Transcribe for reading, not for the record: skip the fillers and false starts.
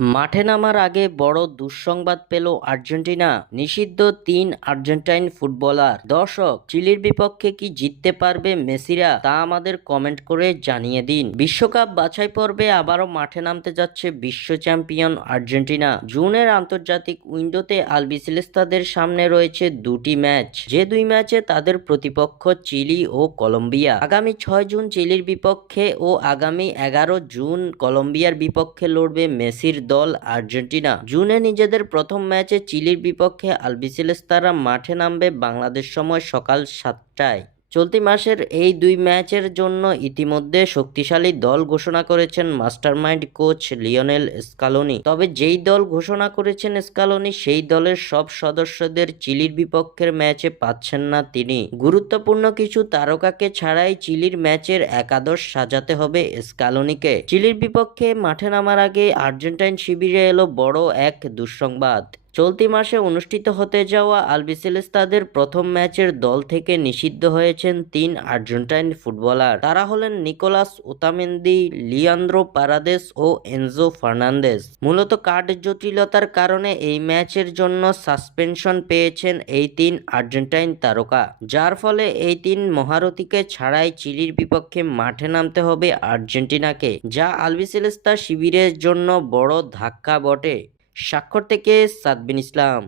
মাঠে নামার আগে বড় দুঃসংবাদ পেল আর্জেন্টিনা। নিষিদ্ধ 3 আর্জেন্টাইন ফুটবলার। দর্শক, চিলির বিপক্ষে কি জিততে পারবে মেসিরা, তা আমাদের কমেন্ট করে জানিয়ে দিন। বিশ্বকাপ বাছাই পর্বে আবারও মাঠে নামতে যাচ্ছে বিশ্ব চ্যাম্পিয়ন আর্জেন্টিনা। জুনের আন্তর্জাতিক উইন্ডোতে আলবিসেলেস্তাদের সামনে রয়েছে দুটি ম্যাচ, যে দুই ম্যাচে তাদের প্রতিপক্ষ চিলি ও কলম্বিয়া। আগামী 6 জুন চিলির বিপক্ষে ও আগামী 11 জুন কলম্বিয়ার বিপক্ষে লড়বে মেসির দল আর্জেন্টিনা। জুনে নিজেদের প্রথম ম্যাচে চিলির বিপক্ষে আলবিসেলেস্তারা মাঠে নামবে বাংলাদেশ সময় সকাল 7টায়। চলতি মাসের এই দুই ম্যাচের জন্য ইতিমধ্যে শক্তিশালী দল ঘোষণা করেছেন মাস্টারমাইন্ড কোচ লিওনেল স্কালোনি। তবে যেই দল ঘোষণা করেছেন স্কালোনি, সেই দলের সব সদস্যদের চিলির বিপক্ষের ম্যাচে পাচ্ছেন না তিনি। গুরুত্বপূর্ণ কিছু তারকাকে ছাড়াই চিলির ম্যাচের একাদশ সাজাতে হবে স্কালোনিকে। চিলির বিপক্ষে মাঠে নামার আগে আর্জেন্টাইন শিবিরে এলো বড় এক দুঃসংবাদ। চলতি মাসে অনুষ্ঠিত হতে যাওয়া আলবিসেলেস্তাদের প্রথম ম্যাচের দল থেকে নিষিদ্ধ হয়েছেন 3 আর্জেন্টাইন ফুটবলার। তারা হলেন নিকোলাস ওতামেন্দি, লিয়ান্দ্রো পারাদেস ও এনজো ফার্নান্দেজ। মূলত কার্ড জটিলতার কারণে এই ম্যাচের জন্য সাসপেনশন পেয়েছেন এই 3 আর্জেন্টাইন তারকা, যার ফলে এই 3 মহারথীকে ছাড়াই চিলির বিপক্ষে মাঠে নামতে হবে আর্জেন্টিনাকে, যা আলবিসেলেস্তা শিবিরের জন্য বড় ধাক্কা বটে। স্বাক্ষর থেকে সাদবিন ইসলাম।